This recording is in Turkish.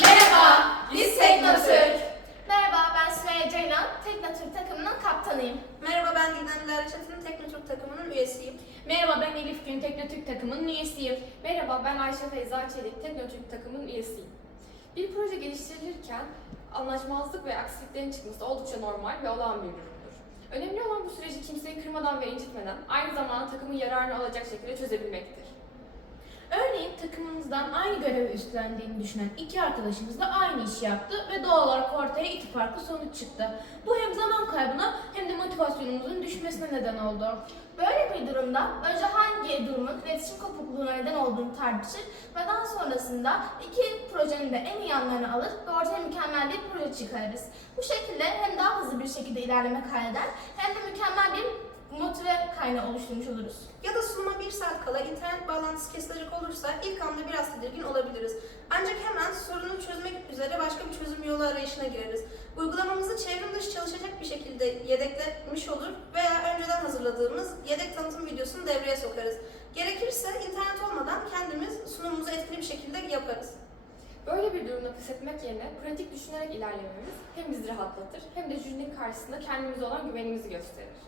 Merhaba, biz Teknotürk. Merhaba, ben Sümeyye Ceylan, Teknotürk takımının kaptanıyım. Merhaba ben Dilden Dilara Çetin, Teknotürk takımının üyesiyim. Merhaba ben Elif Gün Teknotürk takımının üyesiyim. Merhaba ben Ayşe Feyza Çelik Teknotürk takımının üyesiyim. Bir proje geliştirilirken anlaşmazlık ve aksiliklerin çıkması oldukça normal ve olağan bir durumdur. Önemli olan bu süreci kimseyi kırmadan ve incitmeden aynı zamanda takımın yararını alacak şekilde çözebilmektir. Örneğin takımımızdan aynı görevi üstlendiğini düşünen iki arkadaşımız da aynı işi yaptı ve doğal olarak ortaya iki farklı sonuç çıktı. Bu hem zaman kaybına hem de motivasyonumuzun düşmesine neden oldu. Böyle bir durumda önce hangi durumun iletişim kopukluğuna neden olduğunu tartışır ve daha sonrasında iki projenin de en iyi yanlarını alır ve ortaya mükemmel bir proje çıkarırız. Bu şekilde hem daha hızlı bir şekilde ilerleme kaydeder hem de mükemmel bir motive kaynağı oluşturmuş oluruz. Ya da sunuma bir saat kala internet bağlantısı kesilecek olursa ilk anda biraz tedirgin olabiliriz. Ancak hemen sorunu çözmek üzere başka bir çözüm yolu arayışına gireriz. Uygulamamızı çevrim dışı çalışacak bir şekilde yedeklemiş olur veya önceden hazırladığımız yedek tanıtım videosunu devreye sokarız. Gerekirse internet olmadan kendimiz sunumumuzu etkili bir şekilde yaparız. Böyle bir durumda pes etmek yerine pratik düşünerek ilerlememiz hem bizi rahatlatır hem de jürinin karşısında kendimize olan güvenimizi gösterir.